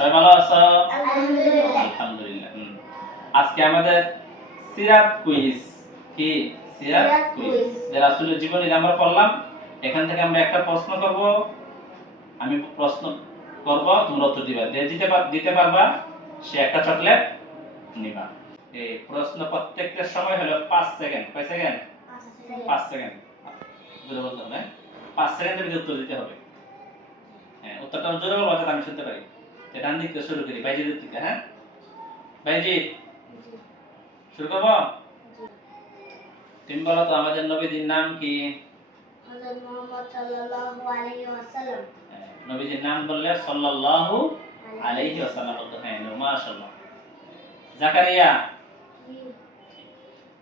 সবাই ভালো আছো? আলহামদুলিল্লাহ। আলহামদুলিল্লাহ। আজকে আমাদের সিরাত কুইজ। কি সিরাত কুইজ? রাসূলের জীবনী আমরা পড়লাম। এখান থেকে আমরা একটা প্রশ্ন করব। আমি প্রশ্ন করব, তোমরা উত্তর দিবা। যে দিতে পারবা সে একটা চকলেট নিবা। এই প্রশ্ন প্রত্যেকটা সময় হলো 5 সেকেন্ড। কয় সেকেন্ড? 5 সেকেন্ড। জোরে বলতে হবে। 5 সেকেন্ডের ভিতরে উত্তর দিতে হবে। হ্যাঁ, উত্তরটা জোরে বলবা যাতে আমি শুনতে পারি। ডান দিক থেকে শুরু করি, বাইজিদের থেকে। হ্যাঁ বাইজি, শুরু করব। তুমি বলো তো আমাদের নবীজির নাম কি? হযরত মুহাম্মদ সাল্লাল্লাহু আলাইহি ওয়াসাল্লাম। নবীজির নাম বললে সাল্লাল্লাহু আলাইহি ওয়াসাল্লাম বলতে। হ্যাঁ, মাশাআল্লাহ। জাকারিয়া,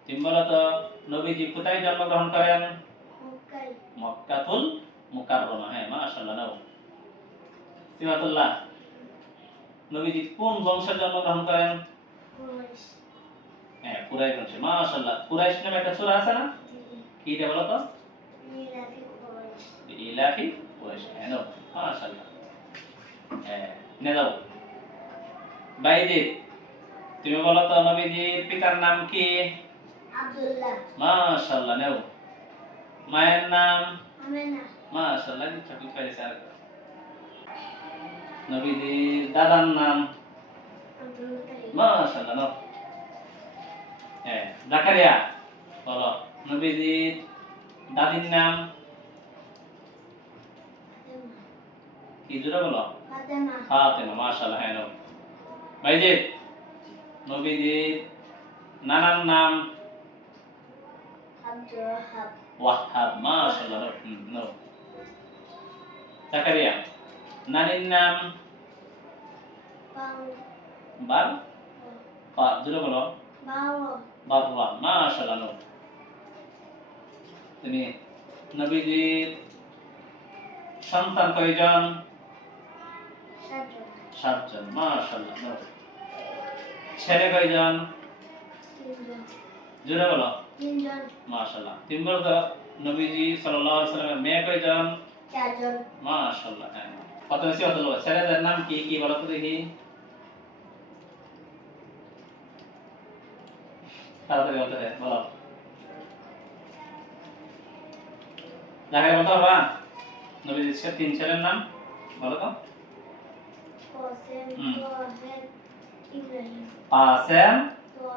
তুমি বলো তো নবীজি কোথায় জন্মগ্রহণ করেন? মক্কায়। মক্কাতুল মুকাররমা। হ্যাঁ, মাশাআল্লাহ। নাও সিমাতুল্লাহ, নবীজি কোন বংশে জন্মগ্রহণ করেন? কুরাইশ। হ্যাঁ, কুরাইশ বংশে। মাশাআল্লাহ। কুরাইশ নামে একটা সূরা আছে না? কি এটা বলো তো? ইলাফি কুরাইশ। ইলাফি কুরাইশ। হ্যাঁ, নাও মাশাআল্লাহ। হ্যাঁ, নে দাও। বাইজি, তুমি বলো তো নবীজির পিতার নাম কি? আব্দুল্লাহ। মাশাআল্লাহ। নাও। মায়ের নাম? আমেনা। মাশাআল্লাহ। চকলেট পাইছে আর। নবীজির দাদার নাম? Abdul Muttalib. মাশাআল্লাহ। নাও। হ্যাঁ, জাকারিয়া বলো নবীজির দাদির নাম কি? জোরে বলো। ফাতেমা। ফাতেমা। মাশাআল্লাহ। হ্যাঁ, নাও। ভাইজি, নবীজির নানার নাম? আব্দুর রাহাব। ওয়াহাব। মাশাআল্লাহ। নাও। জাকারিয়া, নানির নাম? বার জোরে বলো। বাররা। মাশাআল্লাহ। নাও। তুমি নবীজির সন্তান কয়জন? 7 জন। মাশাআল্লাহ। নাও। ছেলে কয়জন? 3 জন। জোরে বলো। 3 জন। মাশাআল্লাহ। তুমি বলো তো নবীজি সাল্লাল্লাহু আলাইহি ওয়াসাল্লামের মেয়ে কয়জন? 4 জন। মাশাআল্লাহ। হ্যাঁ, কত বেশি হতো? ছেলেদের নাম কি কি বলো তো দেখি। তাড়াতাড়ি বলতে হবে, বলো। জাকারিয়া বলতে পারবা নবীজির 3 ছেলের নাম বলো তো? কাসেম,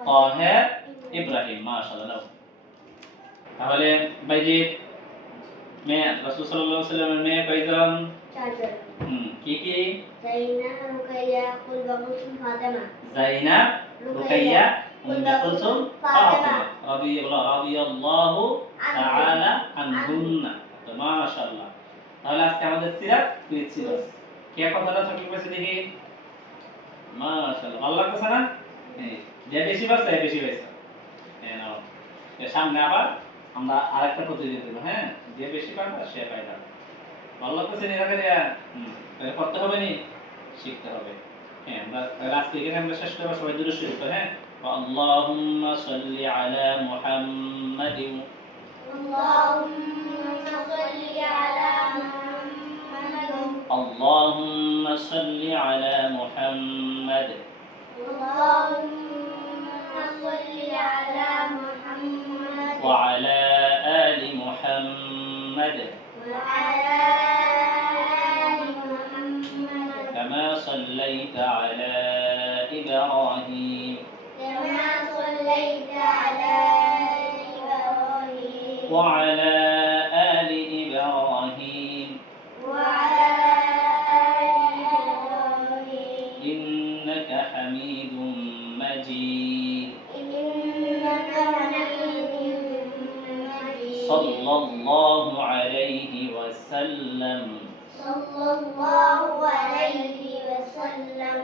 তাহের, ইব্রাহিম। মাশাআল্লাহ। নাও। তাহলে ভাইজি, মেয়ে রাসূল সাল্লাল্লাহু আলাইহি ওয়াসাল্লামের মেয়ে কয়জন? 4 জন। কি কি? জাইনাব, রুকাইয়া, কুলবা কুলসুম, ফাতেমা। জাইনাব, রুকাইয়া, উম্মে কুলসুম, ফাতেমা রাদিয়াল্লাহু তাআলা আনহুন্না। তো মাশাআল্লাহ। তাহলে আজকে আমাদের সিরাত কুইজ ছিল। কে কতটা চকলেট পেয়েছে দেখি? মাশাআল্লাহ। ভালো লাগতেছে না? হ্যাঁ, যে বেশি পাচ্ছে সে বেশি পেয়েছে। হ্যাঁ, নাও। এর সামনে আবার আমরা আরেকটা প্রতিযোগিতা দেব। হ্যাঁ, যে বেশি পাবে সে পাইবে। ভালো লাগতেছে নি জাকারিয়া? তাহলে করতে হবে নি, শিখতে হবে। হ্যাঁ, আমরা আজকে এখানে আমরা শেষ করব। সবাই দূরে শুরু করে। হ্যাঁ, আল্লাহুম্মা সাল্লি আলা মুহাম্মাদিন। আল্লাহুম্মা সাল্লি আলা মুহাম্মাদ। আল্লাহুম্মা সাল্লি আলা মুহাম্মাদ। আল্লাহুম্মা সাল্লি আলা মুহাম্মাদ ওয়া আলা আলি মুহাম্মাদ ওয়া আলা আলি মুহাম্মাদ কামা সাল্লাইতা আলা ইব্রাহিম কামা সাল্লাইতা আলা ইব্রাহিম ওয়া আলা আলি ইব্রাহিম ওয়া আলা আলি ইব্রাহিম ইন্নাকা হামিদুম মাজিদ। ইন্নাকা হামিদুম মাজিদ সাল্লাল্লাহু আলাইহি ওয়াসাল্লাম। সাল্লাল্লাহু আলাইহি ওয়াসাল্লাম।